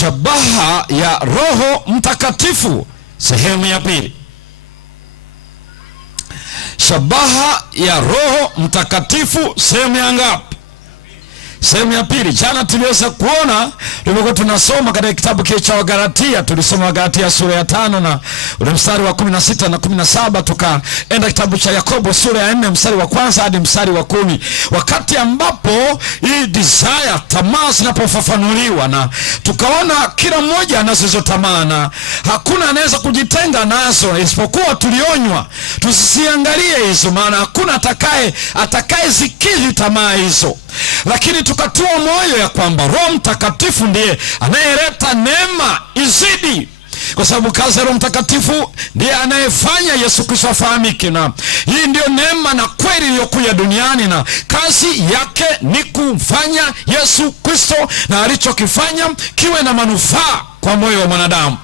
Shabaha ya Roho Mtakatifu sehemu ya pili. Shabaha ya Roho Mtakatifu sehemu ya ngapi? Sehemu ya pili. Jana tuliweza kuona, tulikuwa tunasoma katika kitabu kile cha Wagalatia, tulisoma Wagalatia sura ya 5 na ule mstari wa 16 na 17, tukaenda kitabu cha Yakobo sura ya 4 mstari wa kwanza hadi mstari wa 10, wakati ambapo hii desire, tamaa zinapofafanuliwa, na tukaona kila mmoja anazo tamaa na hakuna anaweza kujitenga nazo, isipokuwa tulionywa tusisiangalie hizo, maana hakuna atakaye zikidhi tamaa hizo. Lakini tukatoa moyo ya kwamba Roho Mtakatifu ndiye anayeleta neema izidi, kwa sababu kazi ya Roho Mtakatifu ndiye anayefanya Yesu Kristo afahamike, na hii ndio neema na kweli iliyokuja duniani, na kazi yake ni kumfanya Yesu Kristo na alichokifanya kiwe na manufaa kwa moyo wa mwanadamu.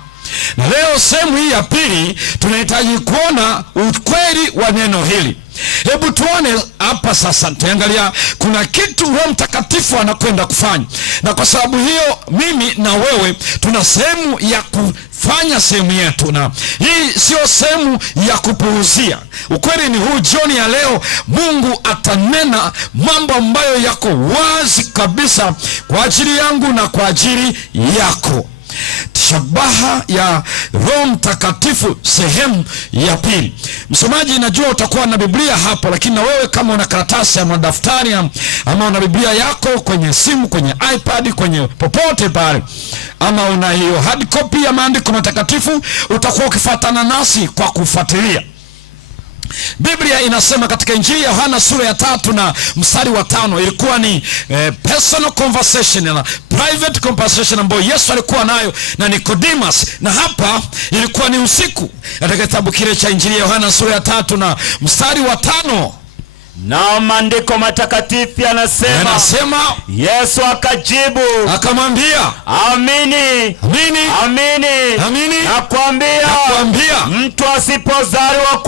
Na leo sehemu hii ya pili tunahitaji kuona ukweli wa neno hili. Hebu tuone hapa sasa, tuangalia kuna kitu Roho Mtakatifu anakwenda kufanya, na kwa sababu hiyo mimi na wewe tuna sehemu ya kufanya sehemu yetu, na hii sio sehemu ya kupuuzia. Ukweli ni huu, jioni ya leo Mungu atanena mambo ambayo yako wazi kabisa kwa ajili yangu na kwa ajili yako. Shabaha ya Roho Mtakatifu sehemu ya pili. Msomaji, najua utakuwa na Biblia hapo, lakini na wewe kama una karatasi ama daftari ama una Biblia yako kwenye simu, kwenye iPad, kwenye popote pale, ama una hiyo hard copy ya maandiko matakatifu, utakuwa ukifuatana nasi kwa kufuatilia. Biblia inasema katika Injili ya Yohana sura ya 3 na mstari wa 5, ilikuwa ni personal conversation na private conversation ambayo Yesu alikuwa nayo na Nicodemus, na hapa ilikuwa ni usiku. Katika kitabu kile cha Injili ya Yohana sura ya 3 na mstari wa 5, na maandiko matakatifu yanasema, Yesu akajibu akamwambia, amini nakwambia, mtu asipozaliwa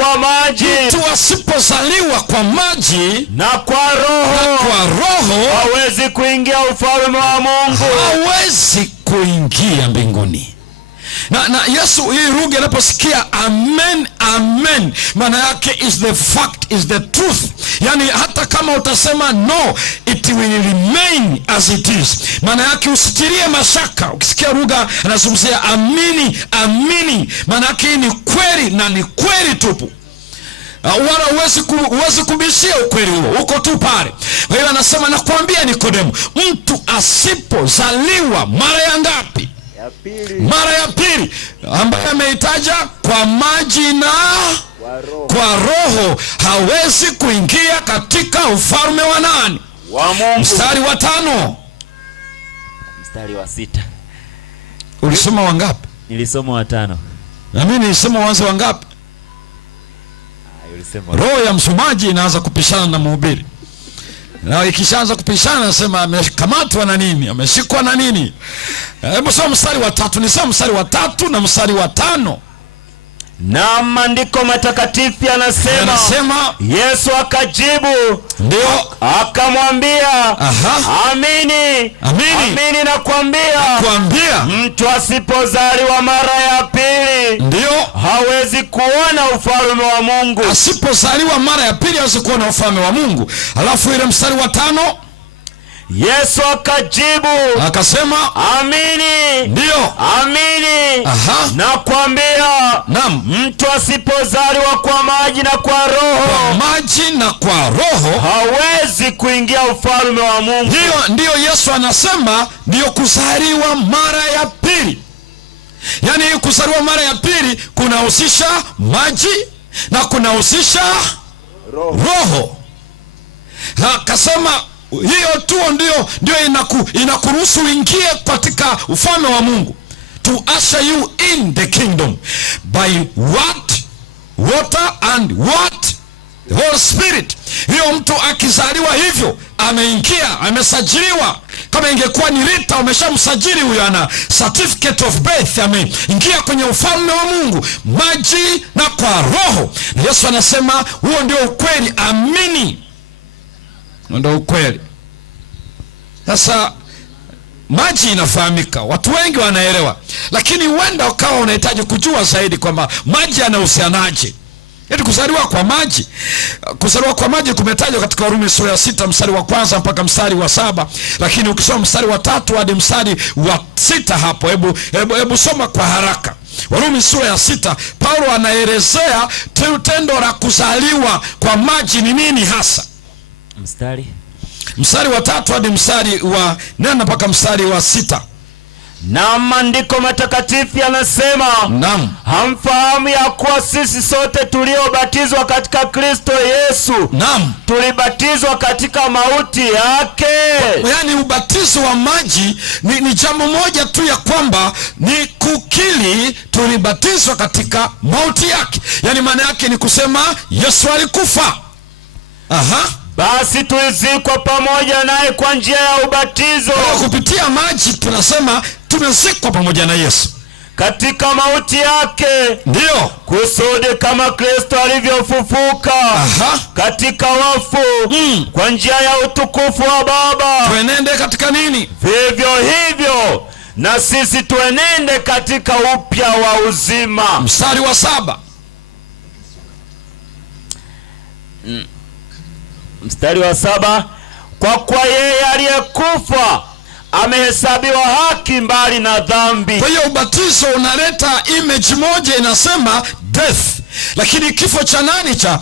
kwa maji na kwa roho hawezi kuingia ufalme wa Mungu. Hawezi kuingia mbinguni. Na Yesu hii lugha anaposikia amen, amen, maana yake is the fact, is the truth. Yani hata kama utasema no, it will remain as it is. Maana yake usitirie mashaka. Ukisikia lugha anazungumzia amini, maana yake ni kweli na ni kweli tupu. Wala huwezi kubishia ukweli huo, uko tu pale. Kwa hiyo anasema, nakwambia Nikodemo, mtu asipozaliwa mara ya ngapi? Mara ya pili, ambaye ameitaja kwa maji na kwa roho, hawezi kuingia katika ufalme wa nani? Wa Mungu. Mstari wa 5. Mstari wa 6. Ulisoma wangapi? Nilisoma wa 5. Na mimi nilisoma wanzo wangapi? Roho ya msomaji inaanza kupishana na mhubiri, na ikishaanza kupishana nasema amekamatwa na nini, ameshikwa na nini. Hebu soma mstari wa 3. Nisoma mstari wa 3 na mstari wa 5. Na maandiko matakatifu yanasema, Yesu akajibu, ndio akamwambia, amini nakwambia, mtu asipozaliwa mara ya pili, ndio hawezi kuona ufalme wa Mungu. Asipozaliwa mara ya pili hawezi kuona ufalme wa Mungu. Alafu ile mstari wa 5, Yesu akajibu akasema, ndio nakwambia, mtu asipozaliwa kwa maji na kwa roho hawezi kuingia ufalme wa Mungu. Ndio Yesu anasema ndio kuzaliwa mara ya pili. Yaani kuzaliwa mara ya pili kunahusisha maji na kunahusisha roho. Akasema hiyo tu ndio inakuruhusu uingie katika ufalme wa Mungu, to usher you in the kingdom by water and the Holy Spirit. Hiyo mtu akizaliwa hivyo ameingia, amesajiliwa. Kama ingekuwa ni Rita, umeshamsajili huyo, ana certificate of birth, ameingia kwenye ufalme wa Mungu, maji na kwa roho. Na Yesu anasema huo ndio ukweli, amini ndio ukweli. Sasa maji inafahamika, watu wengi wanaelewa, lakini huenda ukawa unahitaji kujua zaidi kwamba maji yanahusianaje. Yaani kuzaliwa kwa maji. Kuzaliwa kwa maji kumetajwa katika Warumi sura ya 6 mstari wa 1 mpaka mstari wa 7, lakini ukisoma mstari wa 3 hadi mstari wa 6 hapo, hebu soma kwa haraka. Warumi sura ya 6, Paulo anaelezea tendo la kuzaliwa kwa maji ni nini hasa. Mstari wa 3 hadi mstari wa 8 mpaka mstari wa 6. Na maandiko matakatifu yanasema, naam, hamfahamu ya kuwa sisi sote tuliobatizwa katika Kristo Yesu, naam, tulibatizwa katika mauti yake. Yaani ubatizo wa maji ni jambo moja tu, ya kwamba ni kukiri tulibatizwa katika mauti yake. Yaani maana yake ni kusema Yesu alikufa. Basi tulizikwa pamoja naye kwa njia ya ubatizo. Kupitia maji tunasema tumezikwa pamoja na Yesu katika mauti yake, ndio kusudi kama Kristo alivyofufuka katika wafu kwa njia ya utukufu wa Baba, tuenende katika nini? Vivyo hivyo na sisi tuenende katika upya wa uzima. Mstari wa 7. Mstari wa 7, kwa kuwa yeye aliyekufa amehesabiwa haki mbali na dhambi. Kwa hiyo ubatizo unaleta image moja, inasema death, lakini kifo cha nani? Cha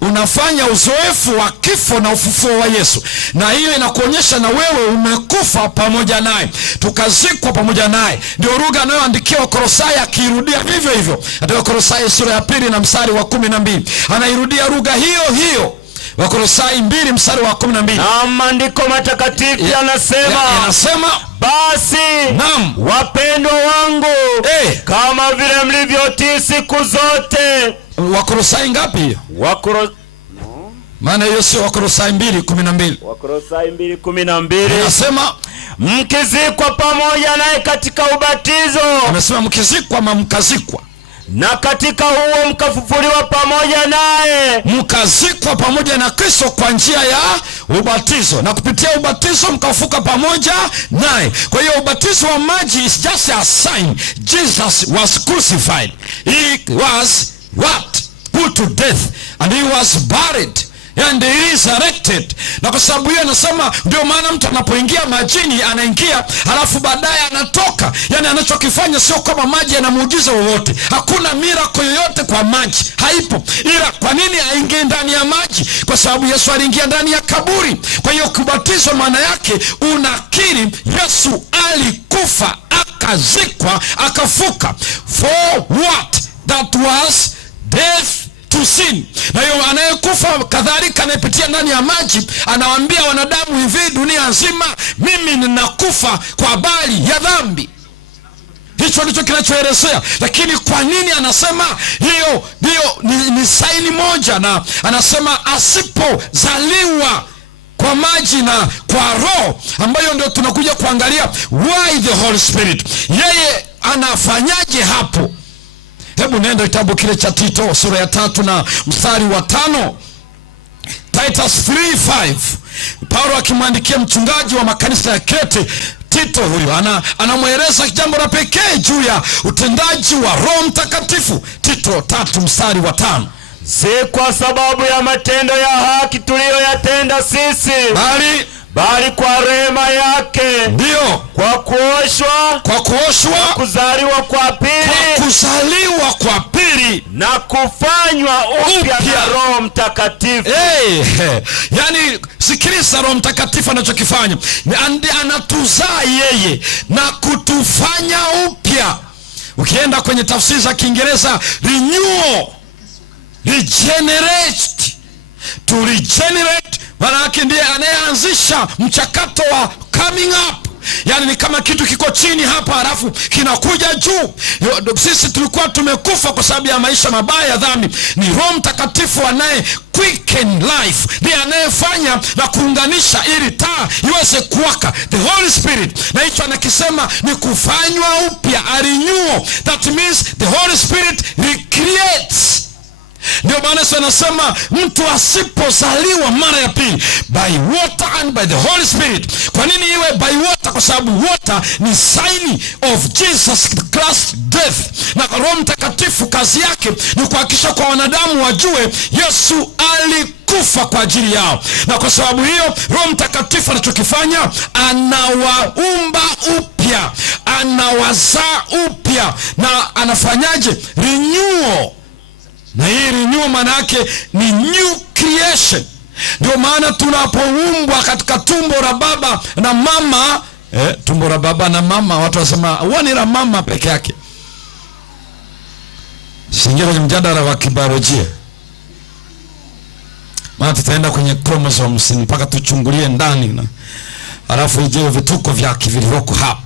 unafanya uzoefu wa kifo na ufufuo wa Yesu, na hiyo inakuonyesha na wewe umekufa pamoja naye, tukazikwa pamoja naye. Ndio lugha anayoandikia Wakolosai, akirudia vivyo hivyo katika Wakolosai sura ya 2 na mstari wa 12, anairudia lugha hiyo hiyo. Wakolosai 2 mstari wa 12. Na maandiko matakatifu yanasema, basi naam, wapendwa wangu, kama vile mlivyotii siku zote. Wakolosai ngapi hiyo? Maana hiyo sio Wakolosai 2:12. Wakolosai 2:12 inasema mkizikwa pamoja naye katika ubatizo. Amesema mkizikwa ama mkazikwa, na katika huo mkafufuliwa pamoja naye. Mkazikwa pamoja na Kristo kwa njia ya ubatizo, na kupitia ubatizo mkafufuka pamoja naye. Kwa hiyo ubatizo wa maji is just a sign Jesus was crucified. He was what? Put to death, and he was buried and he resurrected. Na kwa sababu hiyo anasema, ndio maana mtu anapoingia majini anaingia halafu baadaye anatoka. Yani anachokifanya sio kama maji yana muujiza wowote. Hakuna miracle yoyote kwa maji, haipo. Ila kwa nini aingie ndani ya maji? Kwa sababu Yesu aliingia ndani ya kaburi. Kwa hiyo kubatizwa maana yake unakiri Yesu alikufa, akazikwa, akafuka. For what? That was death to sin. Na hiyo anayekufa kadhalika anayepitia ndani ya maji anawaambia wanadamu hivi, dunia nzima mimi ninakufa kwa habari ya dhambi. Hicho ndicho kinachoelezea. Lakini kwa nini anasema hiyo ni saini moja? Na anasema asipozaliwa kwa maji na kwa roho, ambayo ndio tunakuja kuangalia why the Holy Spirit, yeye anafanyaje hapo. Hebu nenda kitabu kile cha Tito sura ya 3 na mstari wa 5. Titus 3:5. Paulo akimwandikia mchungaji wa makanisa ya Krete, Tito huyo anamweleza jambo la pekee juu ya utendaji wa Roho Mtakatifu. Tito 3 mstari wa 5. Si kwa sababu ya matendo ya haki tuliyoyatenda sisi, bali kwa rehema yake, ndio kwa kuoshwa, kuzaliwa kwa pili, na kufanywa upya na Roho Mtakatifu. Yani sikiliza, Roho Mtakatifu anachokifanya anatuzaa yeye na kutufanya upya. Ukienda kwenye tafsiri za Kiingereza, renewal, regenerate, to regenerate maana yake ndiye anayeanzisha mchakato wa coming up. Yani ni kama kitu kiko chini hapa halafu kinakuja juu. Sisi tulikuwa tumekufa kwa sababu ya maisha mabaya ya dhambi. Ni Roho Mtakatifu anaye quicken life, ndiye anayefanya na kuunganisha ili taa iweze kuwaka, the Holy Spirit. Na hicho anakisema ni kufanywa upya, a renewal. That means the Holy Spirit recreates Ndio maana Yesu anasema mtu asipozaliwa mara ya pili, by water and by the Holy Spirit. Kwa nini iwe by water? Kwa sababu water ni sign of Jesus Christ death, na Roho Mtakatifu kazi yake ni kuhakikisha kwa wanadamu wajue Yesu alikufa kwa ajili yao. Na kwa sababu hiyo Roho Mtakatifu anachokifanya, anawaumba upya, anawazaa upya. Na anafanyaje? Renewal. Na hii renewal maana yake ni new creation. Ndio maana tunapoumbwa katika tumbo la baba na mama, tumbo la baba na mama, watu wasema wani la mama peke yake. Singia kwenye mjadala wa kibiolojia, maana tutaenda kwenye chromosomes mpaka tuchungulie ndani, na alafu ije vituko vya kiviloko hapa.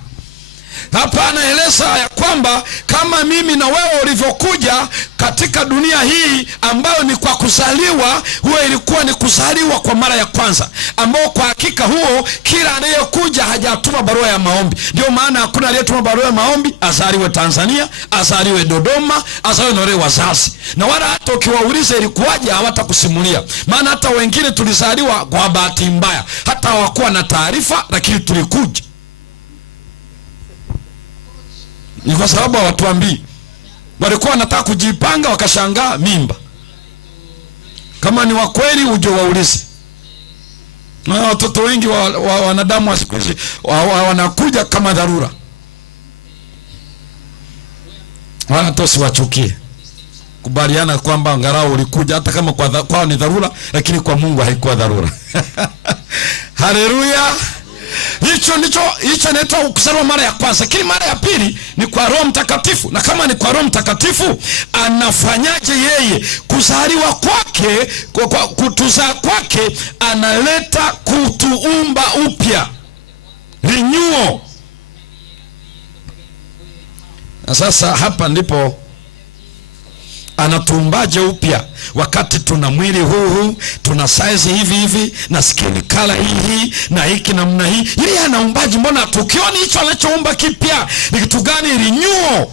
Hapa anaeleza ya kwamba kama mimi na wewe ulivyokuja katika dunia hii ambayo ni kwa kuzaliwa, huo ilikuwa ni kuzaliwa kwa mara ya kwanza, ambao kwa hakika huo kila anayekuja hajatuma barua ya maombi. Ndio maana hakuna aliyetuma barua ya maombi azaliwe Tanzania, azaliwe Dodoma, azaliwe na wale wazazi. Na wala hata ukiwauliza ilikuwaje hawatakusimulia. Maana hata wengine tulizaliwa kwa bahati mbaya, hata hawakuwa na taarifa, lakini tulikuja. Ni kwa sababu hawatuambii. Walikuwa wanataka kujipanga, wakashangaa mimba. Kama ni wa kweli uje waulize. Na watoto wengi wa wanadamu wa siku hizi wanakuja kama dharura. Wala tosi wachukie. Kubaliana kwamba angalau ulikuja hata kama kwao ni dharura, lakini kwa Mungu haikuwa dharura. Haleluya. Hicho inaitwa kuzaliwa mara ya kwanza. Lakini mara ya pili ni kwa Roho Mtakatifu. Na kama ni kwa Roho Mtakatifu, anafanyaje yeye? Kuzaliwa kwake, kutuzaa kwake, analeta kutuumba upya, renewal. Na sasa hapa ndipo anatuumbaje upya, wakati tuna mwili huu, tuna size hivi na skin color hii na hiki namna hii. Yeye anaumbaje? Mbona tukioni hicho anachoumba kipya ni kitu gani? Renewal.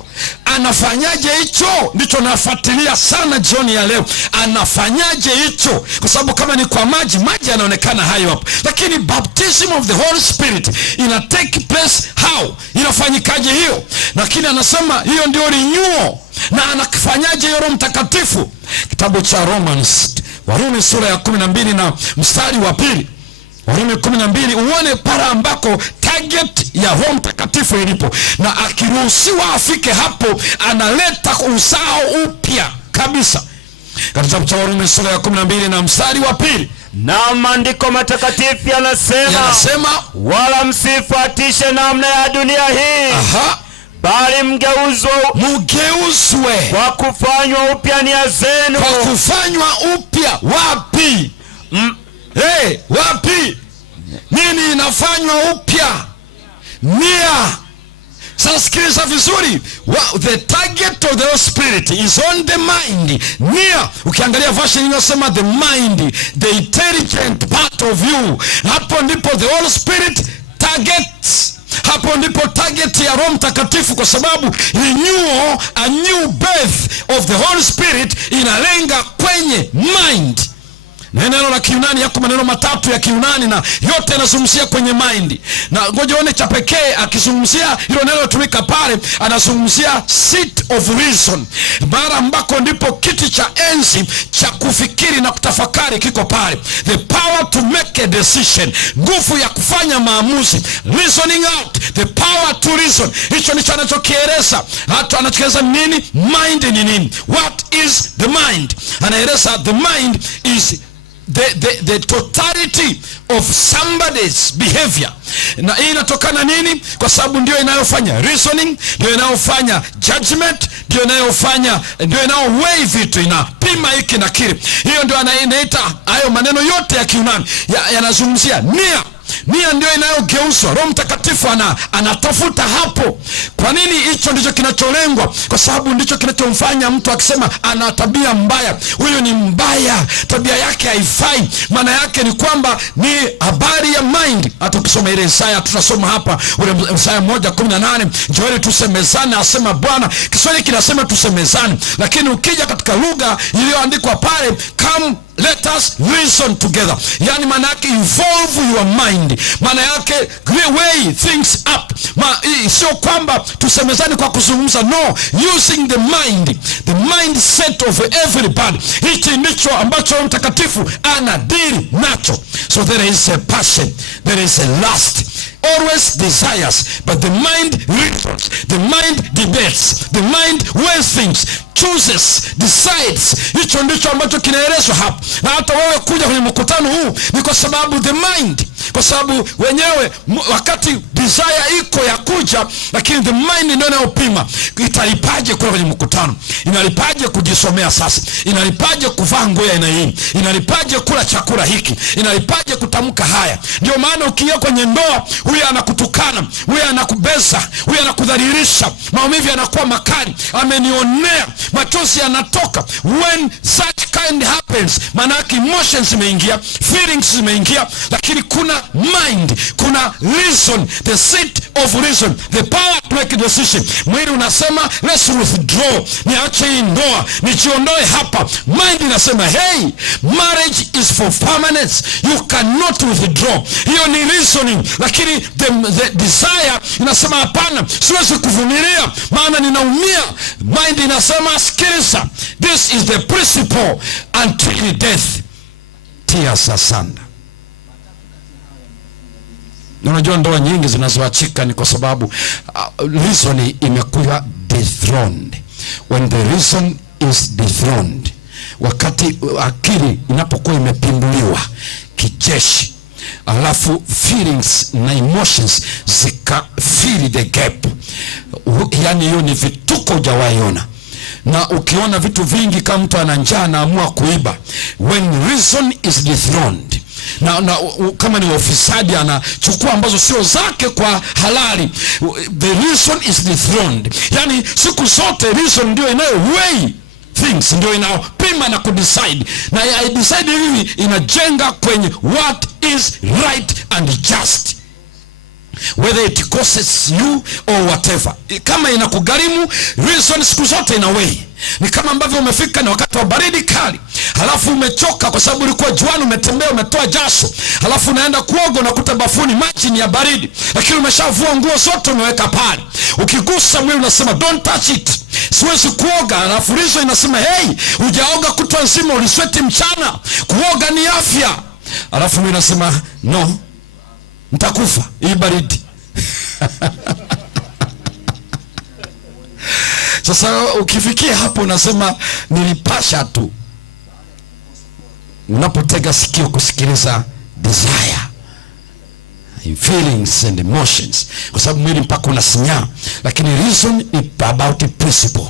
Anafanyaje hicho? Ndicho nafuatilia sana jioni ya leo. Anafanyaje hicho? Kwa sababu kama ni kwa maji yanaonekana hayo hapo, lakini baptism of the Holy Spirit ina take place how? Inafanyikaje hiyo? Lakini anasema hiyo ndio renewal. Na anafanyaje hiyo Roho Mtakatifu? Kitabu cha Warumi sura ya 12 na mstari wa 2. Warumi 12, uone para ambako target ya Roho Mtakatifu ilipo. Na akiruhusiwa afike hapo, analeta uzao upya kabisa. Kitabu cha Warumi sura ya 12 na mstari wa 2. Na maandiko matakatifu yanasema, wala msifuatishe namna ya dunia hii. Bali mgeuzwe kwa kufanywa upya nia zenu. Kwa kufanywa upya wapi? Wapi? Nini inafanywa upya? Nia. Sasa sikiliza vizuri. The target of the Holy Spirit is on the mind. Nia. Ukiangalia version inasema the mind, the intelligent part of you. Hapo ndipo the Holy Spirit targets. Hapo ndipo target ya Roho Mtakatifu, kwa sababu renewal, a new birth of the Holy Spirit inalenga kwenye mind. Na neno la Kiyunani yako maneno matatu ya Kiyunani, na yote yanazungumzia kwenye mind. Na ngoja one cha pekee akizungumzia hilo neno tumika pale, anazungumzia seat of reason. Mara ambako ndipo kiti cha enzi cha kufikiri na kutafakari kiko pale. The power to make a decision, nguvu ya kufanya maamuzi, reasoning out, the power to reason. Hicho ndicho anachokieleza. Hata anachoeleza nini? Mind ni nini? What is the mind? Anaeleza the mind is the totality of somebody's behavior. Na hii inatokana nini? Kwa sababu ndio inayofanya reasoning, ndio inayofanya judgment, ndio inayowei vitu, inapima hiki na kile. Hiyo ndio anaita hayo maneno yote ya Kiyunani yanazungumzia nia. nia ndio inayogeuzwa. Roho Mtakatifu anatafuta hapo. Kwa nini? Hicho ndicho kinacholengwa, kwa sababu ndicho kinachomfanya mtu akisema ana tabia mbaya, huyu ni mbaya, tabia yake haifai. Maana yake ni kwamba ni habari ya mind. Hata ukisoma ile Isaya, tutasoma hapa ule Isaya 1:18, njooni tusemezane asema Bwana. Kiswahili kinasema tusemezane, lakini ukija katika lugha iliyoandikwa pale, come let us reason together, yani maana yake involve your mind, maana yake weigh things up. Sio kwamba tusemezane kwa kuzungumza, no, using the mindset of everybody. Hichi ndicho ambacho Mtakatifu anadili nacho. So there is a passion, there is a lust, always desires, but the mind reasons, the mind debates, the mind weighs things, chooses, decides. Hicho ndicho ambacho kinaelezwa hapa. Na hata wewe kuja kwenye mkutano huu ni kwa sababu the mind, kwa sababu wenyewe wakati desire iko ya kuja, lakini the mind ndio inayopima italipaje kula kwenye mkutano, inalipaje kujisomea sasa, inalipaje kuvaa nguo ya aina hii, inalipaje kula chakula hiki, inalipaje kutamka haya. Ndio maana ukiingia kwenye ndoa, huyu anakutukana, huyu anakubeza, huyu anakudhalilisha, maumivu yanakuwa makali, amenionea, machozi yanatoka. When such kind happens, maana yake emotions zimeingia, feelings zimeingia, lakini kuna mind, kuna reason, the seat of reason, the power to make a decision. Mwili unasema let's withdraw, niache hii ndoa, nijiondoe hapa. Mind inasema hey, marriage is for permanence, you cannot withdraw. Hiyo ni reasoning, lakini the desire inasema hapana, siwezi kuvumilia maana ninaumia. Mind inasema sikiliza, this is the principle until death tears asunder. Unajua ndoa nyingi zinazoachika ni kwa sababu reason imekuwa dethroned. When the reason is dethroned, wakati akili inapokuwa imepinduliwa kijeshi, alafu feelings na emotions zika fill the gap, yani hiyo ni vituko hujawaiona. Na ukiona vitu vingi, kama mtu ana njaa anaamua kuiba, when reason is dethroned, na kama ni ufisadi anachukua ambazo sio zake kwa halali, the reason is dethroned. Yani siku zote reason ndio inayo weigh things, ndio inapima na kudecide, na I decide hivi inajenga kwenye what is right and just, whether it costs you or whatever. Kama inakugharimu, reason siku zote ina weigh. Ni kama ambavyo umefika na wakati wa baridi kali, halafu umechoka kwa sababu ulikuwa juani, umetembea, umetoa jasho, halafu unaenda kuoga, unakuta bafuni maji ni ya baridi, lakini umeshavua nguo zote umeweka pale. Ukigusa mwili unasema don't touch it, siwezi kuoga. Halafu reason inasema hey, hujaoga kutwa nzima, ulisweti mchana, kuoga ni afya. Halafu mwili unasema no, mtakufa hii baridi. Sasa ukifikia hapo unasema nilipasha tu. Unapotega sikio kusikiliza desire, feelings and emotions, kwa sababu mwili mpaka unasinyaa, lakini reason is about the principle.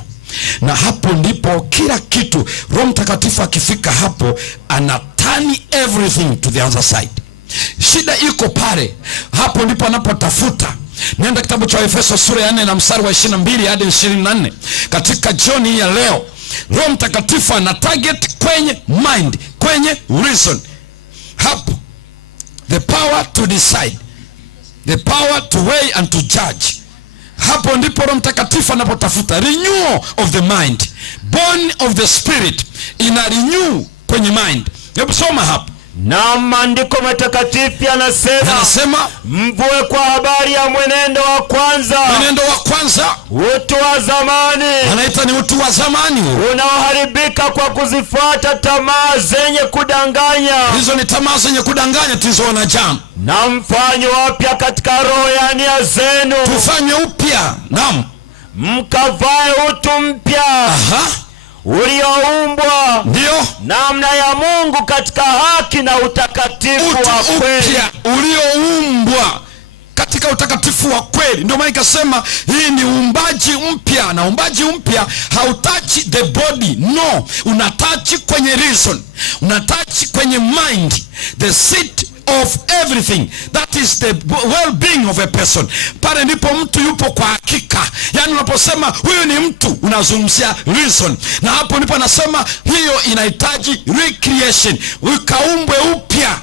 Na hapo ndipo kila kitu, Roho Mtakatifu akifika hapo anatani everything to the other side. Shida iko pale, hapo ndipo anapotafuta. Nenda kitabu cha Efeso sura ya 4 na mstari wa 22 hadi 24. Katika jioni ya leo, Roho Mtakatifu ana target kwenye mind, kwenye reason. Hapo the power to decide, the power to weigh and to judge. Hapo ndipo Roho Mtakatifu anapotafuta renewal of the mind, born of the spirit, ina renew kwenye mind. Hebu soma hapo. Na maandiko matakatifu yanasema mvue kwa habari ya mwenendo wa kwanza. Mwenendo wa kwanza, utu wa zamani. Anaita ni utu wa zamani unaoharibika kwa kuzifuata tamaa zenye kudanganya. Hizo ni tamaa zenye kudanganya tulizoona jana. Na mfanywe wapya katika roho ya nia zenu. Tufanywe upya, naam, mkavae utu mpya. Aha, ulioumbwa ndio namna ya Mungu katika haki na utakatifu wa kweli. Ulioumbwa katika utakatifu wa kweli. Ndio maana ikasema hii ni uumbaji mpya, na uumbaji mpya hautachi the body, no, unatachi kwenye reason, unatachi kwenye mind, the seat of everything. That is the well-being of a person. Pale ndipo mtu yupo kwa hakika. Yani unaposema huyu ni mtu, unazungumzia reason. Na hapo ndipo anasema hiyo inahitaji recreation, ukaumbwe upya.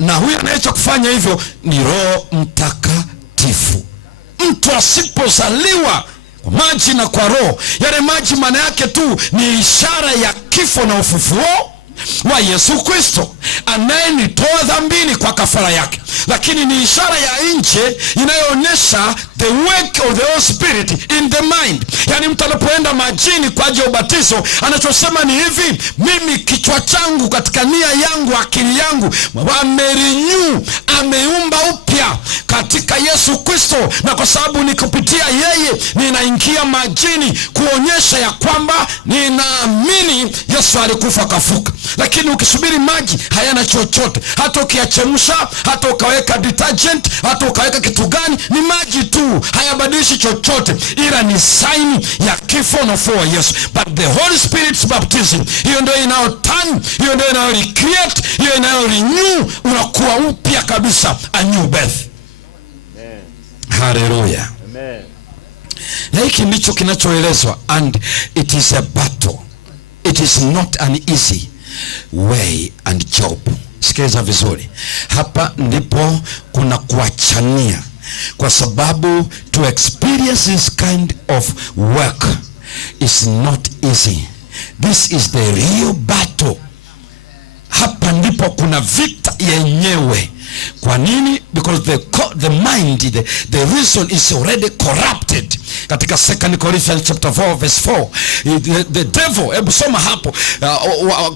Na huyu anayeweza kufanya hivyo ni Roho Mtakatifu. Mtu asipozaliwa kwa maji na kwa Roho, yale maji maana yake tu ni ishara ya kifo na ufufuo wa Yesu Kristo, anayenitoa dhambini kwa kafara yake. Lakini ni ishara ya nje inayoonyesha the work of the Holy Spirit in the mind. Yani mtu anapoenda majini kwa ajili ya ubatizo, anachosema ni hivi: mimi kichwa changu, katika nia yangu, akili yangu amerenew, ameumba upya katika Yesu Kristo, na kwa sababu ni kupitia yeye ninaingia majini, kuonyesha ya kwamba ninaamini Yesu alikufa kafuka. Lakini ukisubiri maji hayana chochote, hata ukiyachemsha, hata ukaweka detergent, hata ukaweka kitu gani, ni maji tu, hayabadilishi chochote, ila ni saini ya kifo na ufufuo wa Yesu. But the Holy Spirit's baptism, hiyo ndio inayoturn, hiyo ndio inayorecreate, hiyo inayorenew, unakuwa upya kabisa, a new birth. Amen. Hallelujah. Amen. Na hiki ndicho kinachoelezwa, and it is a battle. It is not an easy way and job. Sikiliza vizuri, hapa ndipo kuna kuachania, kwa sababu to experience this kind of work is not easy. This is the real battle. Hapa ndipo kuna vita yenyewe. Kwa nini? Because the mind, the reason is already corrupted. Katika 2 Corinthians chapter 4 verse 4, the devil, hebu soma hapo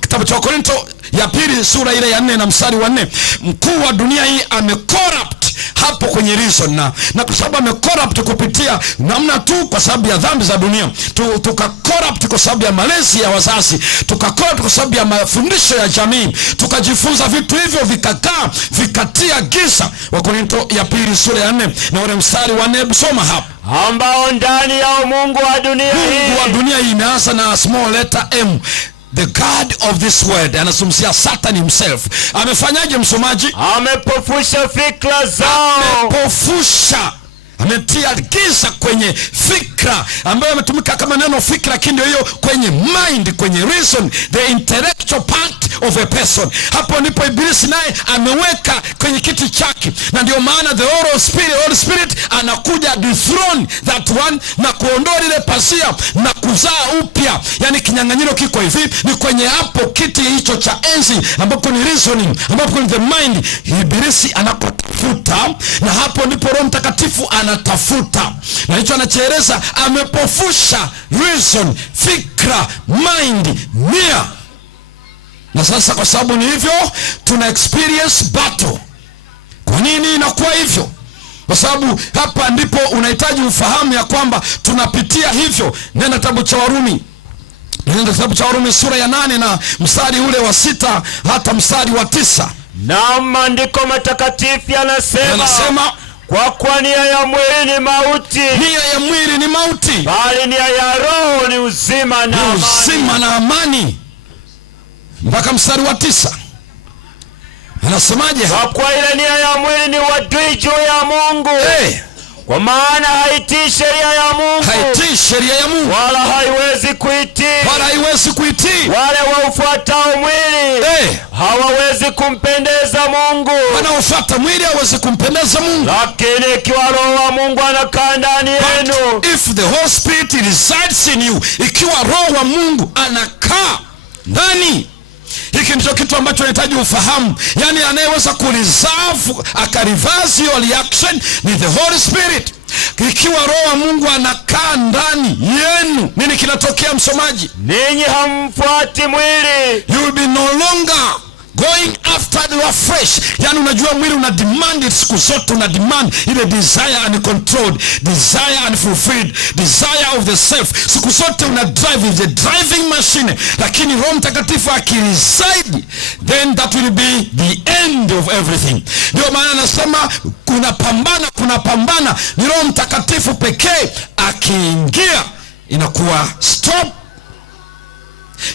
kitabu cha Korinto ya pili sura ile ya 4 na mstari wa 4. Mkuu wa dunia hii amecorrupt hapo kwenye reason, na kwa sababu amecorrupt kupitia namna tu, kwa sababu ya dhambi za dunia, tukacorrupt kwa sababu ya malezi ya wazazi, tukacorrupt kwa sababu ya mafundisho ya jamii, tukajifunza vitu hivyo vikakaa vikatia giza. Wakorinto ya pili sura ya 4 na ule mstari wa 4, soma hapo. Ambao ndani ya Mungu wa dunia hii. Mungu wa dunia hii imeanza na small letter M. The God of this world, anasumzia Satan himself. Amefanyaje msomaji? Amepofusha fikra zao. Amepofusha, ametia giza kwenye fikra, ambayo ametumika kama neno fikra, lakini ndio hiyo kwenye mind, kwenye reason, the intellectual part of a person. Hapo ndipo Ibilisi naye ameweka kwenye kiti chake, na ndio maana the Holy Spirit anakuja dethrone that one, na kuondoa ile pasia na kuzaa upya. Yani kinyang'anyiro kiko hivi, ni kwenye hapo kiti hicho cha enzi ambapo ni reasoning, ambapo ni the mind, Ibilisi anapotafuta, na hapo ndipo Roho Mtakatifu anatafuta, na hicho anachereza, amepofusha reason, fikra, mind, nia. Na sasa kwa sababu ni hivyo, tuna experience battle. Kwa nini inakuwa hivyo? Kwa sababu hapa ndipo unahitaji ufahamu ya kwamba tunapitia hivyo. Nenda kitabu cha Warumi. Nenda kitabu cha Warumi sura ya 8 na mstari ule wa 6 hata mstari wa 9. Na maandiko matakatifu yanasema, kwa kuwa nia ya mwili ni mauti. Nia ya mwili ni mauti, bali nia ya Roho ni uzima na amani. Uzima na amani. Mpaka mstari wa 9 anasemaje? Kwa kuwa ile nia ya mwili ni uadui juu ya Mungu. Kwa maana haitii sheria ya Mungu. Haitii sheria ya Mungu, wala haiwezi kuitii. Wale waufuatao mwili hawawezi kumpendeza Mungu. Wanaofuata mwili hawawezi kumpendeza Mungu. Lakini ikiwa Roho wa Mungu anakaa ndani yenu, if the Holy Spirit resides in you, ikiwa Roho wa Mungu anakaa ndani. Hiki ndicho kitu ambacho nahitaji ufahamu. Yani anayeweza kureserve akariverse your reaction ni the Holy Spirit. Ikiwa Roho wa Mungu anakaa ndani yenu, nini kinatokea msomaji? Ninyi hamfuati mwili. You will be no longer going after the flesh. Yani unajua mwili una demand siku zote, una demand ile desire uncontrolled, desire unfulfilled, desire of the self. Siku zote una drive with the driving machine. Lakini Roho Mtakatifu akireside, then that will be the end of everything. Ndio maana nasema kuna pambana, ni Roho Mtakatifu pekee akiingia inakuwa stop.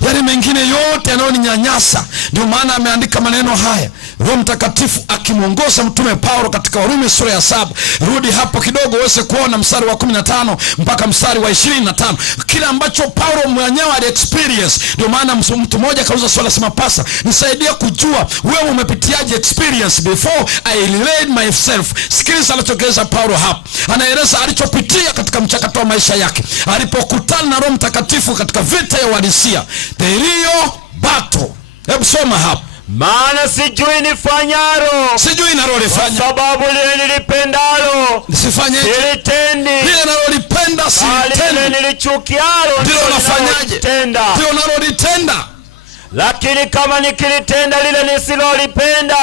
Yale mengine yote yanayoninyanyasa. Ndio maana ameandika maneno haya, Roho Mtakatifu akimwongoza mtume Paulo katika Warumi sura ya 7. Rudi hapo kidogo uweze kuona mstari wa 15 mpaka mstari wa 25. Kile ambacho Paulo mwenyewe ali experience. Ndio maana mtu mmoja kauza swali sema, pasa nisaidie kujua wewe umepitiaje experience before I relate myself. Sikiliza alichoeleza Paulo hapa. Anaeleza alichopitia katika mchakato wa maisha yake alipokutana na Roho Mtakatifu katika vita ya uhalisia, the real battle. Hebu soma hapa. Maana sijui nifanyalo, sijui nalolifanya, kwa sababu lile nilipendalo nisifanye, silitendi. Lile nalolipenda silitendi, lile nilichukialo ndilo nafanyaje? Ndilo nalolitenda. Lakini kama nikilitenda lile nisilolipenda,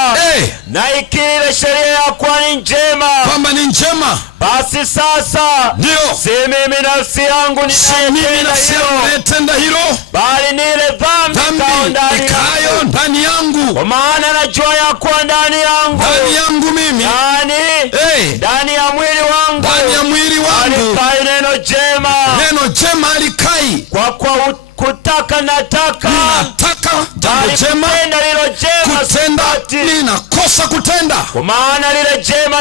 na ikile sheria ya kuwa ni njema, kwamba ni njema, basi sasa ndio si mimi nafsi yangu ninayetenda hilo, bali ni ile dhambi ikayo ndani yangu. Kwa maana najua ya kuwa ndani yangu mimi, ndani ya mwili wangu alikai neno jema alikai. Kwa kutaka nataka jambo jema, kutenda ninakosa kutenda. Kwa maana lile jema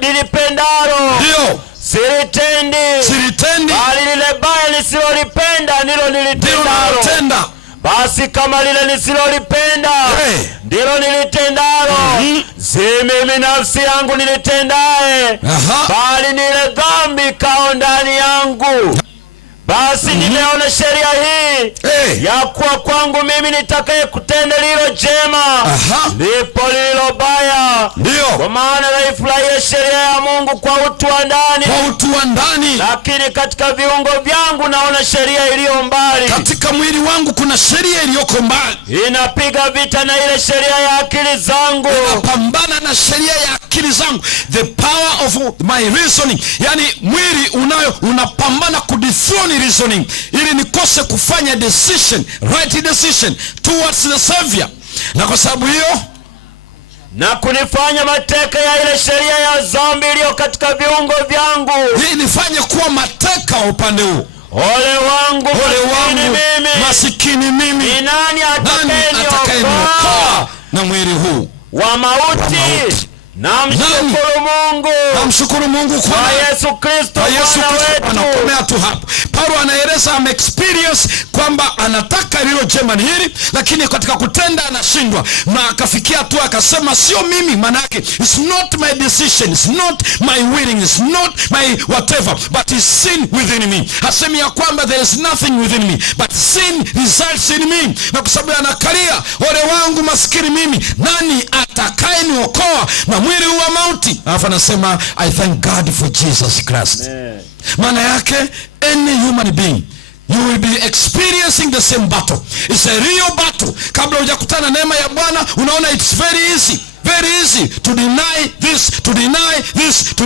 nilipendalo ndio silitendi, bali lile baya nisilolipenda ndilo nilitendalo. Basi kama lile nisilolipenda ndilo nilitendalo, si mimi nafsi yangu nilitendaye, bali ni ile dhambi ikayo ndani yangu. Basi nimeona sheria hii ya kuwa kwangu mimi nitakaye kutenda lilo jema, lipo lilo baya. Kwa maana naifurahia sheria ya Mungu kwa utu wa ndani, lakini katika viungo vyangu naona sheria iliyo mbali. Katika mwili wangu kuna sheria iliyoko mbali, inapiga vita na ile sheria ya akili zangu, inapambana na sheria ya akili zangu, the power of my reasoning. Yani mwili unapambana kudithoni reasoning, ili nikose kufanya right decision towards the Savior. Na kwa sababu hiyo na kunifanya mateka ya ile sheria ya dhambi iliyo katika viungo vyangu, hii nifanye kuwa mateka wa upande huu. Ole wangu masikini mimi. Ni nani atakayeniokoa na mwili huu wa mauti? Namshukuru Mungu kwa Yesu Kristo Bwana wetu. Hapo Paulo anaeleza experience kwamba anataka lilo jema ni hili, lakini katika kutenda anashindwa, na akafikia tu akasema sio mimi. Manake it's not my decision, it's not my willing, it's not my whatever, but it's sin within me. Hasemi ya kwamba there is nothing within me, but sin resides in me. Na kwa sababu anakalia, ole wangu maskini mimi, nani atakayeniokoa na mwili wa mauti? Alafu anasema I thank God for Jesus Christ. Maana yake any human being, you will be experiencing the same battle. It's a real battle. Kabla hujakutana neema ya Bwana, unaona it's very easy to deny this, to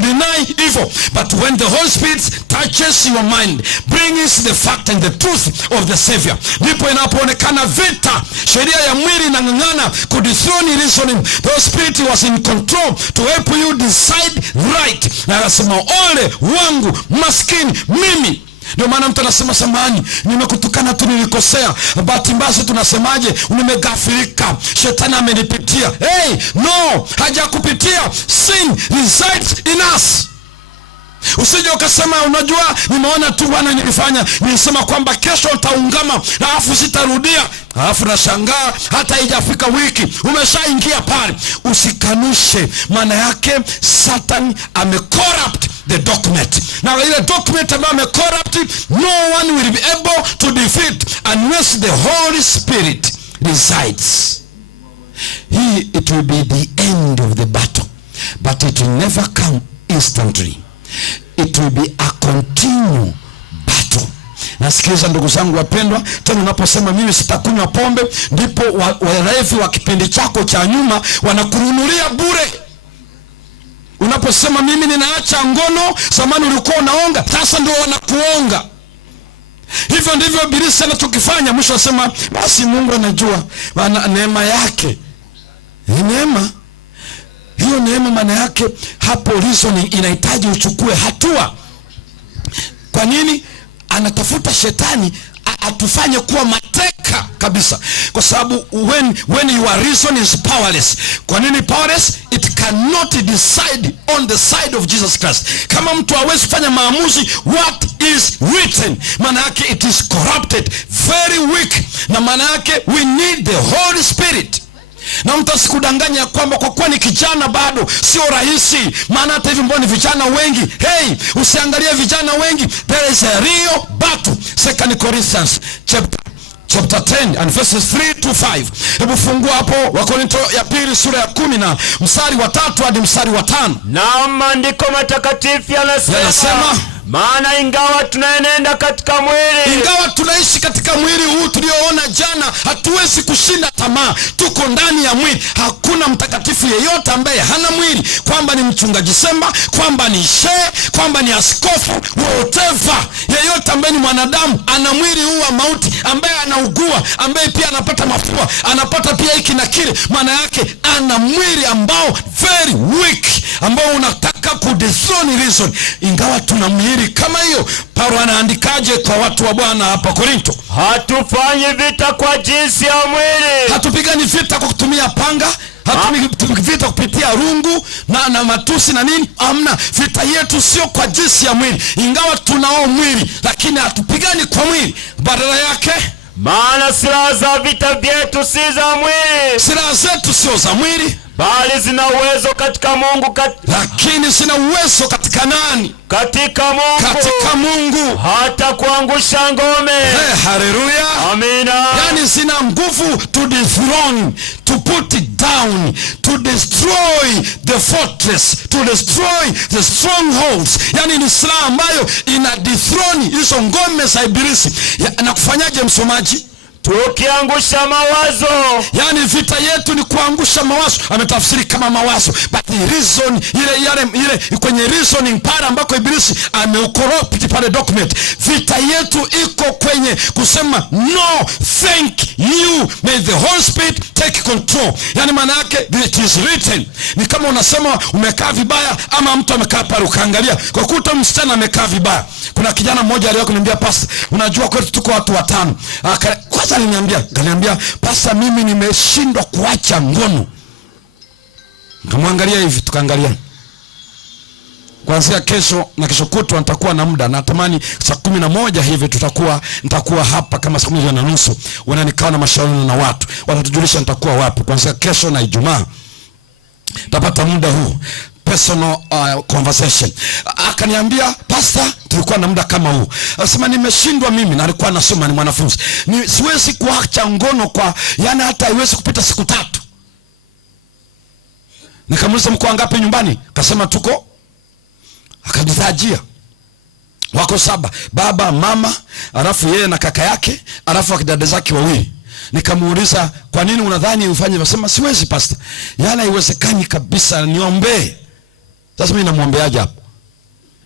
deny evil. But when the Holy Spirit touches your mind, brings the fact and the truth of the Savior, ndipo inapoonekana vita. Sheria ya mwili inang'ang'ana kudithoni reasoning. The Holy Spirit was in control to help you decide right. Na anasema ole wangu maskini mimi. Ndio maana mtu anasema samahani, nimekutukana tu, nilikosea. Bahati mbaya tunasemaje? Nimegafirika, shetani amenipitia. No, hajakupitia. Sin resides in us. Usije ukasema unajua nimeona tu Bwana nilifanya, nilisema kwamba kesho nitaungama na afu sitarudia. Alafu nashangaa hata haijafika wiki umeshaingia pale. Usikanushe, maana yake Satan amecorrupt the document. Na ile document ambayo amecorrupt, no one will be able to defeat unless the Holy Spirit resides. It will be the end of the battle, but it will never come instantly. It will be a continual battle. Nasikiliza ndugu zangu wapendwa, tena unaposema mimi sitakunywa pombe, ndipo walevi wa kipindi chako cha nyuma wanakununulia bure. Unaposema mimi ninaacha ngono, zamani ulikuwa unaonga, sasa ndio wanakuonga. Hivyo ndivyo ibilisi anachokifanya. Mwisho asema basi Mungu anajua neema yake. Neema hiyo, neema maana yake hapo reasoning inahitaji uchukue hatua. Kwa nini? Anatafuta shetani atufanye kuwa mateka kabisa, kwa sababu when your reason is powerless. Kwa nini powerless? It cannot decide on the side of Jesus Christ. Kama mtu hawezi kufanya maamuzi what is written, maana yake it is corrupted, very weak, na maana yake we need the Holy Spirit. Na mtu asikudanganya kwamba kwa kuwa ni kijana bado sio rahisi, maana hata hivi mbona vijana wengi. Hey, usiangalie vijana wengi, there is a real battle. 2 Corinthians chapter 10 and verses 3 to 5. Hebu fungua hapo Wakorintho ya pili sura ya 10 na mstari wa 3 hadi mstari wa 5. Na maandiko matakatifu yanasema, maana ingawa tunaenenda katika mwili, ingawa tunaishi katika mwili huu tulioona jana, hatuwezi kushinda tamaa. Tuko ndani ya mwili. Hakuna mtakatifu yeyote ambaye hana mwili, kwamba ni mchungaji Semba, kwamba ni shehe, kwamba ni askofu, whatever. Yeyote ambaye ni mwanadamu ana mwili huu wa mauti, ambaye anaugua, ambaye pia anapata mafua, anapata pia hiki na kile. Maana yake ana mwili ambao very weak, ambao unataka kudethron reason. Ingawa tuna mwili kama hiyo, Paulo anaandikaje kwa watu wa Bwana hapa Korinto? Hatufanyi vita kwa jinsi ya mwili. Hatupigani vita kwa kutumia panga, hatupigani vita kupitia rungu na matusi na nini. Amna, vita yetu sio kwa jinsi ya mwili. Ingawa tunao mwili, lakini hatupigani kwa mwili. Badala yake, maana silaha za vita vyetu si za mwili. Silaha zetu sio za mwili, bali zina uwezo katika Mungu. Lakini zina uwezo katika nani? Katika Mungu. Katika Mungu. Hata kuangusha ngome. Haleluya. Amina. Yani zina nguvu to dethrone, to put it down, to destroy the fortress, to destroy the strongholds. Yani ni silaha ambayo ina dethrone hizo ngome za ibilisi. Na kufanyaje msomaji? Tukiangusha mawazo. Yani vita yetu ni kuangusha mawazo. Ametafsiri kama mawazo, but the reason ile kwenye reasoning pale ambako ibilisi ameukorrupt pale document. Vita yetu iko kwenye kusema no thank you, may the Holy Spirit take control. Yani maana yake it is written. Ni kama unasema umekaa vibaya, ama mtu amekaa pale ukaangalia kwa kuta msichana amekaa vibaya. Kuna kijana mmoja aliwahi kuniambia, pastor, unajua kwetu tuko watu 5. Kwanza aliniambia, pastor, mimi nimeshindwa kuacha ngono. Nikamwangalia hivi, tukaangalia. Kuanzia kesho na kesho kutwa nitakuwa na muda, natamani saa 11 hivi nitakuwa hapa kama saa 11:30. Wananikawa na mashauri na watu, watatujulisha nitakuwa wapi. Kuanzia kesho na Ijumaa tapata muda huu, personal conversation. Akaniambia, pastor, tulikuwa na muda kama huu. Akasema nimeshindwa mimi, na alikuwa anasoma, ni mwanafunzi. Siwezi kuacha ngono kwa, yani hata haiwezi kupita siku 3. Nikamuuliza, mko ngapi nyumbani? Akasema tuko, akajitajia wako 7, baba, mama, alafu yeye na kaka yake, alafu akidada zake 2. Nikamuuliza, kwa nini unadhani ufanye? Akasema siwezi pastor, yani haiwezekani kabisa, niombe. Sasa mimi namwombeaje hapo?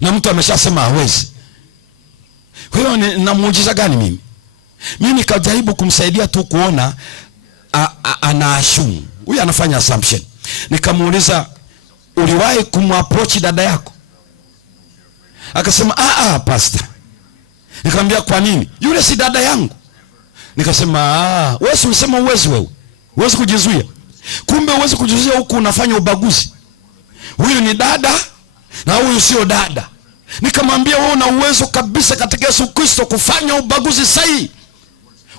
Na mtu ameshasema hawezi. Kwa hiyo na muujiza gani mimi? Mimi nikajaribu kumsaidia tu kuona ana assume. Huyu anafanya assumption. Nikamuuliza, uliwahi kumapproach dada yako? Akasema pastor. Nikamwambia, kwa nini? Yule si dada yangu. Nikasema wewe ulisema uwezi, wewe uwezi kujizuia. Kumbe uwezi kujizuia huku unafanya ubaguzi. Huyu ni dada na huyu sio dada. Nikamwambia, wewe una uwezo kabisa katika Yesu Kristo kufanya ubaguzi sahihi.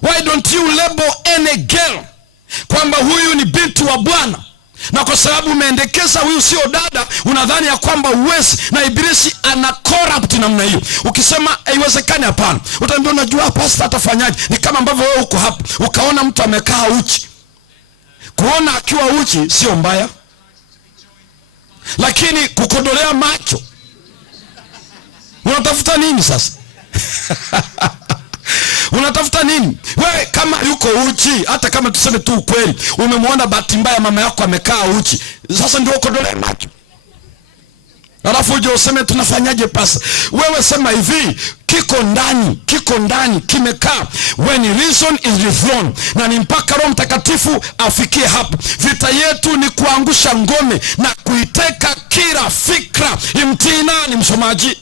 Why don't you label any girl kwamba huyu ni binti wa Bwana, na kwa sababu umeendekeza huyu sio dada, unadhani ya kwamba uwezi. Na ibilisi ana corrupt namna hiyo. Ukisema haiwezekani, hapana, utaambia unajua pastor atafanyaje? Ni kama ambavyo wewe uko hapa ukaona mtu amekaa uchi. Kuona akiwa uchi sio mbaya, lakini kukodolea macho, unatafuta nini sasa? Unatafuta nini? Wewe kama yuko uchi, hata kama tuseme tu ukweli, umemwona bahati mbaya mama yako amekaa uchi, sasa ndio ukodolea macho. Alafu uje useme tunafanyaje pasa? Wewe sema hivi, kiko ndani kimekaa. When reason is withdrawn, na ni mpaka Roho Mtakatifu afikie hapo. Vita yetu ni kuangusha ngome na kuiteka kila fikra imtii nani, msomaji?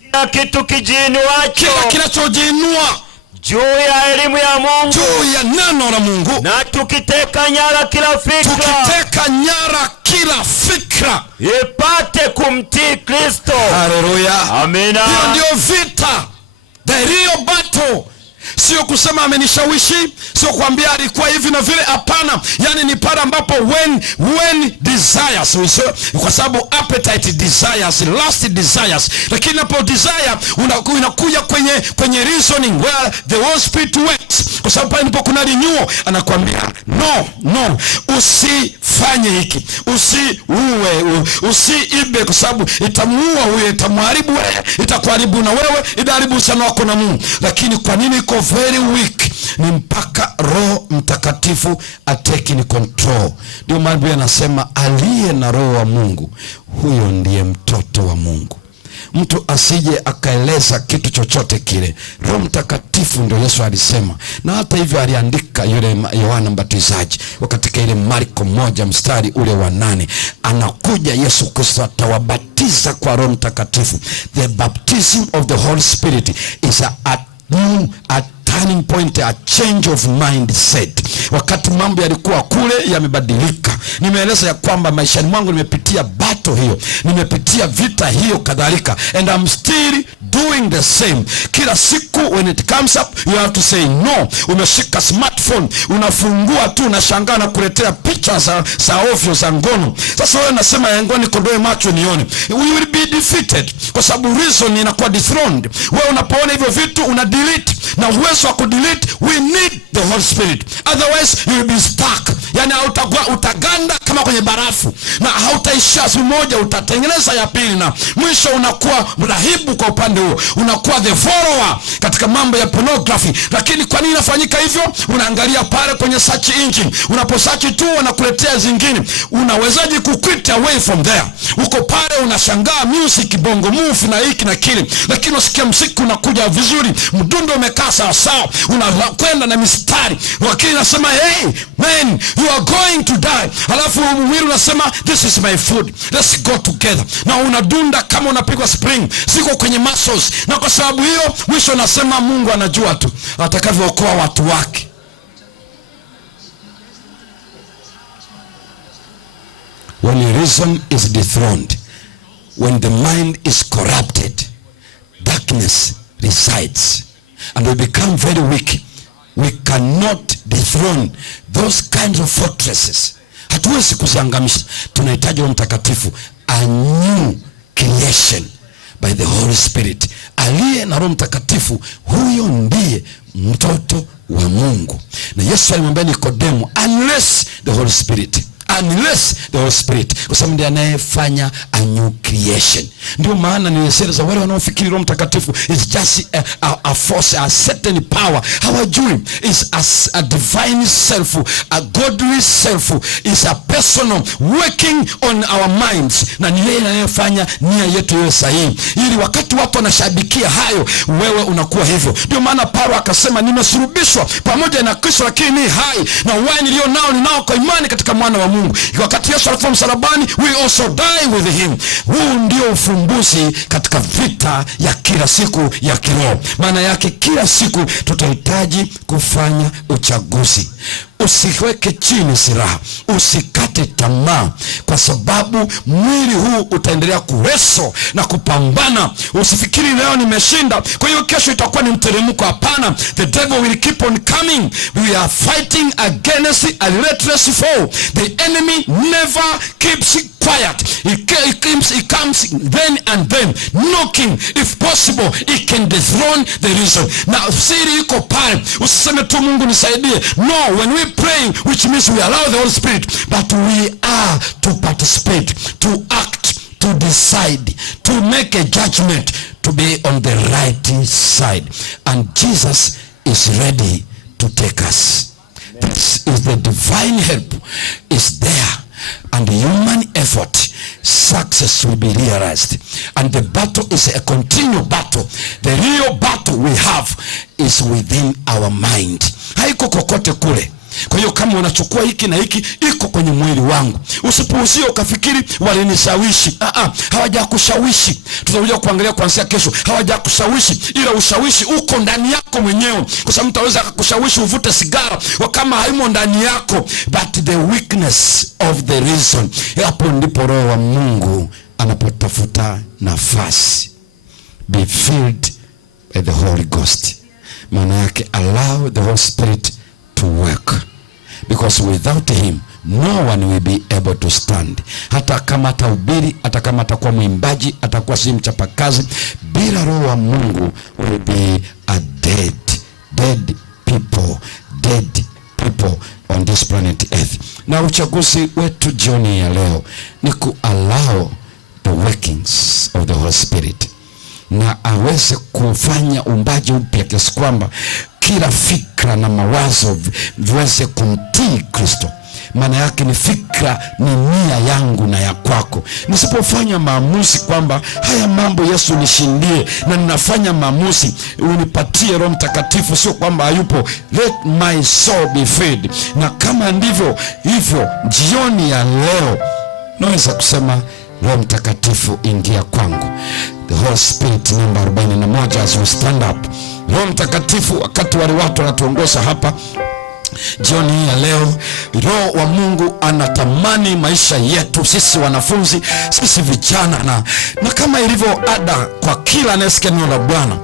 Kila kitu kijiinuacho, kila kinachojiinua juu ya elimu ya Mungu, juu ya neno la Mungu, na tukiteka nyara kila fikra ipate kumtii Kristo. Haleluya. Amina. Hiyo ndio vita, the real battle. Sio kusema amenishawishi, sio kuambia alikuwa hivi na vile, hapana. Yani ni pale ambapo when desires, kwa sababu appetite desires, lust desires, lakini hapo desire unakuja kwenye reasoning where the Holy Spirit works, kwa sababu pale ndipo kuna renewal. Anakuambia no, usifanye hiki, usiue, usiibe, kwa sababu itamuua huyo, itamharibu wewe, itakuharibu na wewe, itaharibu sana wako na Mungu. Lakini kwa nini iko very weak? Ni mpaka Roho Mtakatifu atake in control. Ndio maana Biblia anasema aliye na Roho wa Mungu, huyo ndiye mtoto wa Mungu. Mtu asije akaeleza kitu chochote kile. Roho Mtakatifu ndio Yesu alisema, na hata hivyo aliandika yule Yohana Mbatizaji katika ile Marko 1 mstari ule wa 8, anakuja Yesu Kristo atawabatiza kwa Roho Mtakatifu. The baptism of the Holy Spirit is a turning point, a change of mindset. Wakati mambo yalikuwa kule yamebadilika. Nimeeleza ya kwamba maishani mwangu nimepitia battle hiyo, nimepitia vita hiyo kadhalika, and I'm still doing the same. Kila siku when it comes up you have to say no. Umeshika smartphone, unafungua tu, unashangaa na kuletea picha za ovyo za ngono. Sasa wewe unasema ya ngono kondoe macho nione. We will be defeated, kwa sababu reason inakuwa dethroned. Wewe unapoona hivyo vitu una delete, na uwezo wa kudelete, we need the Holy Spirit, otherwise you will be stuck. Yani utaganda kama kwenye barafu, na hautaisha. Siku moja utatengeneza ya pili, na mwisho unakuwa mrahibu kwa upande huo, unakuwa the follower katika mambo ya pornography. Lakini kwa nini inafanyika hivyo? Unaangalia pale kwenye search engine, unaposearch tu wanakuletea zingine. Unawezaje kuquit away from there? Uko pale unashangaa music, bongo movie na hiki na kile, lakini unasikia muziki unakuja vizuri, mdundo umekaa sawa sawa, unakwenda na mistari, wakili nasema hey man you are going to die, alafu mwili unasema this is my food, let's go together, na unadunda kama unapigwa spring, siko kwenye muscles. Na kwa sababu hiyo mwisho nasema Mungu anajua tu atakavyookoa watu wake. When reason is dethroned, when the mind is corrupted, darkness resides and we become very weak. We cannot dethrone those kinds of fortresses. Hatuwezi kuziangamisha. Tunahitaji Roho Mtakatifu, a new creation by the Holy Spirit. Aliye na Roho Mtakatifu, huyo ndiye mtoto wa Mungu. Na Yesu alimwambia Nikodemo, unless the Holy Spirit, kwa sababu ndiye anayefanya a new creation. Ndio maana nilisema wale wanaofikiri Roho Mtakatifu is just a force, a certain power, hawajui is a divine self, a godly self, is a personal working on our minds, na ni yeye anayefanya nia yetu iwe sahihi, ili wakati watu wanashabikia hayo, wewe unakuwa hivyo. Ndio maana Paulo akasema nimesulubishwa pamoja na Kristo, lakini ni hai, na uhai nilio nao kwa imani katika mwana wa Mungu. Wakati Yesu alikuwa msalabani, we also die with him. Huu ndio ufumbuzi katika vita ya kila siku ya kiroho. Maana yake kila siku tutahitaji kufanya uchaguzi. Usiweke chini silaha, usikate tamaa, kwa sababu mwili huu utaendelea kuweso na kupambana. Usifikiri leo nimeshinda, kwa hiyo kesho itakuwa ni mteremko. Hapana, the devil will keep on coming. We are fighting against a relentless foe. The enemy never keeps quiet. He comes then and then knocking. If possible, he can dethrone the reason. Na siri iko pale. Usiseme tu Mungu nisaidie. No, when we pray, which means we allow the Holy Spirit, but we are to participate, to act, to decide, to make a judgment, to be on the right side. And Jesus is ready to take us. This is the divine help is there, and human effort, success will be realized. And the battle is a continual battle. The real battle we have is within our mind. Haiko kokote kule. Kwa hiyo kama unachukua hiki na hiki, iko kwenye mwili wangu. Usipuuzie ukafikiri walinishawishi. Hawajakushawishi. Tutakuja kuangalia kuanzia kesho. Hawajakushawishi, ila ushawishi uko ndani yako mwenyewe, kwa sababu mtu anaweza akakushawishi uvute sigara kama haimo ndani yako. But the weakness of the reason, hapo ndipo Roho wa Mungu anapotafuta nafasi. Be filled by the Holy Ghost. Maana yake allow the Holy Spirit to work, because without him no one will be able to stand. Hata kama atahubiri, hata kama atakuwa mwimbaji, atakuwa si mchapakazi, bila Roho wa Mungu will be a dead people on this planet Earth. Na uchaguzi wetu jioni ya leo ni allow the workings of the Holy Spirit, na aweze kufanya umbaji upya kiasi kwamba kila fikra na mawazo viweze kumtii Kristo. Maana yake ni fikra ni nia yangu na ya kwako. Nisipofanya maamuzi kwamba haya mambo Yesu nishindie, na ninafanya maamuzi unipatie Roho Mtakatifu, sio kwamba hayupo, let my soul be filled. Na kama ndivyo hivyo, jioni ya leo naweza kusema Roho Mtakatifu ingia kwangu. The Holy Spirit, namba 41 as we stand up. Roho Mtakatifu, wakati wale watu wanatuongoza hapa jioni hii ya leo, Roho wa Mungu anatamani maisha yetu sisi wanafunzi, sisi vijana, na kama ilivyo ada kwa kila anayesikia neno la Bwana,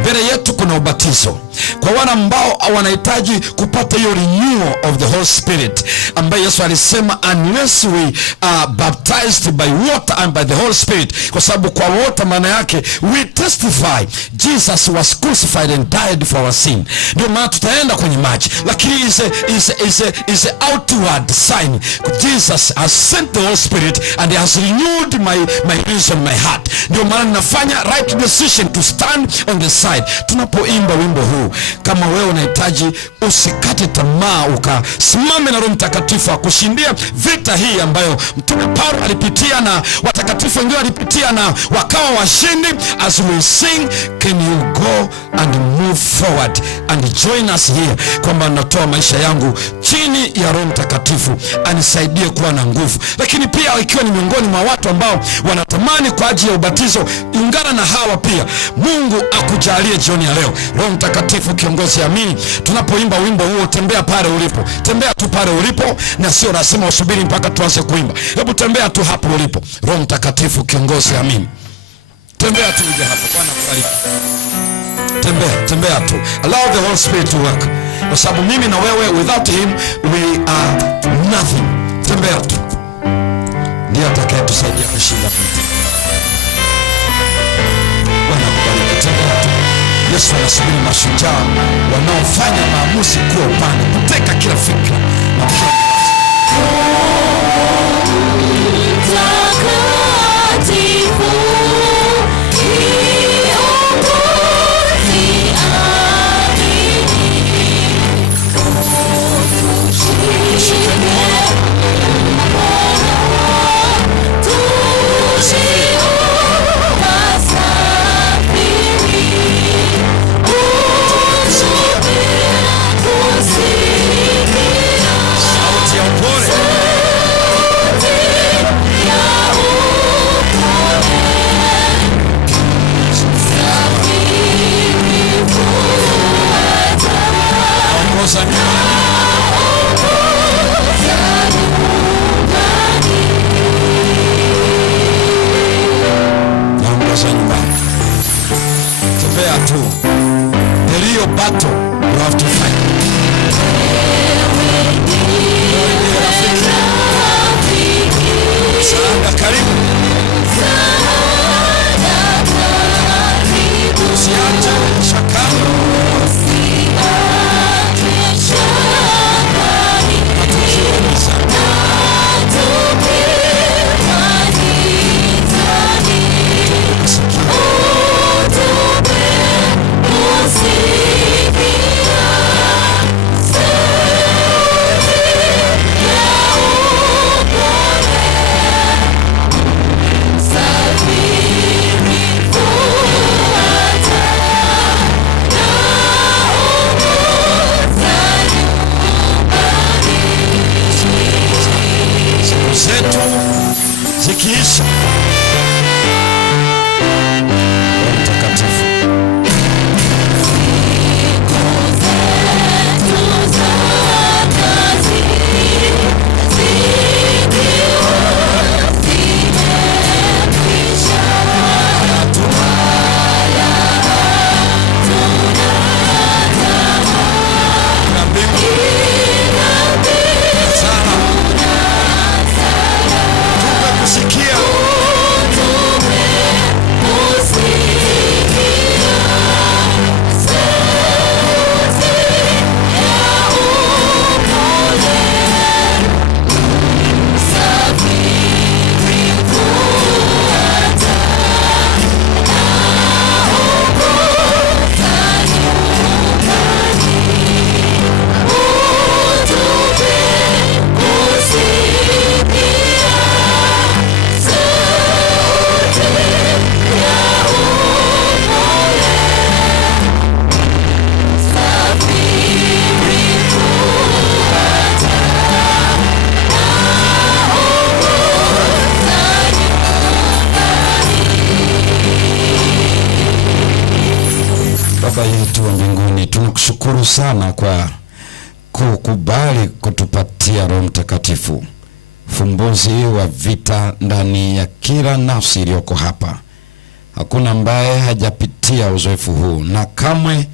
mbele yetu kuna ubatizo kwa wale ambao wanahitaji kupata hiyo renewal of the Holy Spirit, ambaye Yesu alisema unless we are baptized by water and by the Holy Spirit, kwa sababu kwa water maana yake we testify Jesus was crucified and died for our sin. Ndio maana tutaenda kwenye maji, lakini is a outward sign. Jesus has sent the Holy Spirit and he has renewed my reason, my heart. Ndio maana ninafanya right decision to stand on the side. Tunapoimba wimbo huu, kama wewe unahitaji, usikate tamaa, ukasimame na Roho Mtakatifu akushindia vita hii ambayo Mtume Paulo alipitia na watakatifu wengine walipitia na wakawa washindi. As we sing, can you go and move forward and join us here, kwamba natoa maisha yangu chini ya Roho Mtakatifu anisaidie kuwa na nguvu. Lakini pia ikiwa ni miongoni mwa watu ambao wanatamani kwa ajili ya ubatizo, ungana na hawa pia. Mungu akujalie jioni ya leo. Roho Mtakatifu kiongozi, amini. Tunapoimba wimbo huo, tembea pale ulipo. Tembea tu pale ulipo, na sio lazima usubiri mpaka tuanze kuimba. Hebu tembea tu hapo ulipo. Roho Mtakatifu kiongozi, amini. Tembea tu uje hapo. Bwana kubariki. Tembea tu. Allow the Holy Spirit to work. Kwa sababu mimi na wewe, without him we are nothing. Tembea tu. Ndiye atakayetusaidia kushinda vita. Bwana kubariki. Tembea tu. Yesu anasubiri mashujaa wanaofanya maamuzi kuwa upande, kuteka kila fikra na kila Safi Baba yetu wa mbinguni, tunakushukuru sana kwa kukubali kutupatia Roho Mtakatifu, fumbuzi wa vita ndani ya kila nafsi iliyoko hapa. Hakuna ambaye hajapitia uzoefu huu, na kamwe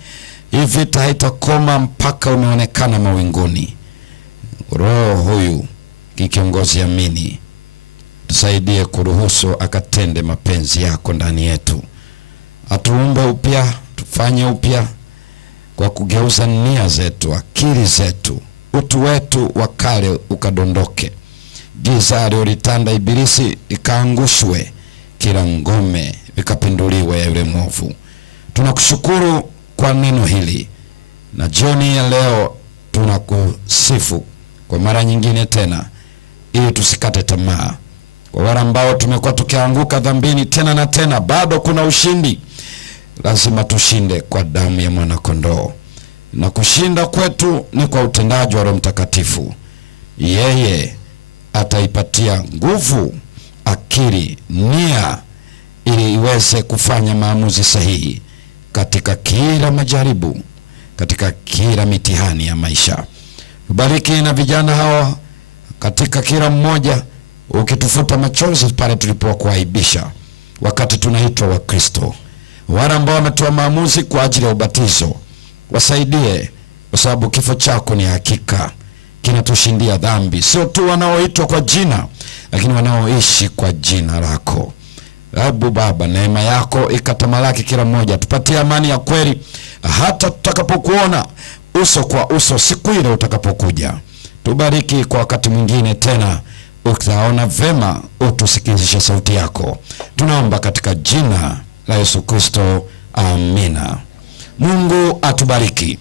hii vita haitakoma mpaka umeonekana mawinguni. Roho huyu kiongozi amini, tusaidie kuruhusu akatende mapenzi yako ndani yetu. Atuumbe upya, tufanye upya kwa kugeuza nia zetu, akili zetu, utu wetu wa kale ukadondoke. Giza alilotanda Ibilisi ikaangushwe, kila ngome ikapinduliwe ya yule mwovu. Tunakushukuru kwa neno hili, na jioni ya leo tunakusifu kwa mara nyingine tena, ili tusikate tamaa. Kwa wale ambao tumekuwa tukianguka dhambini tena na tena, bado kuna ushindi. Lazima tushinde kwa damu ya mwana kondoo, na kushinda kwetu ni kwa utendaji wa Roho Mtakatifu. Yeye ataipatia nguvu, akili, nia, ili iweze kufanya maamuzi sahihi katika kila majaribu, katika kila mitihani ya maisha. Bariki na vijana hawa katika kila mmoja, ukitufuta machozi pale tulipokuaibisha wakati tunaitwa wa Kristo. Wale ambao wametoa maamuzi kwa ajili ya ubatizo, wasaidie, kwa sababu kifo chako ni hakika, kinatushindia dhambi. Sio tu wanaoitwa kwa jina, lakini wanaoishi kwa jina lako. Abu Baba, neema yako ikatamalaki kila mmoja. Tupatie amani ya kweli hata tutakapokuona uso kwa uso siku ile utakapokuja. Tubariki kwa wakati mwingine tena, utaona vema utusikizishe sauti yako. Tunaomba katika jina la Yesu Kristo, amina. Mungu atubariki.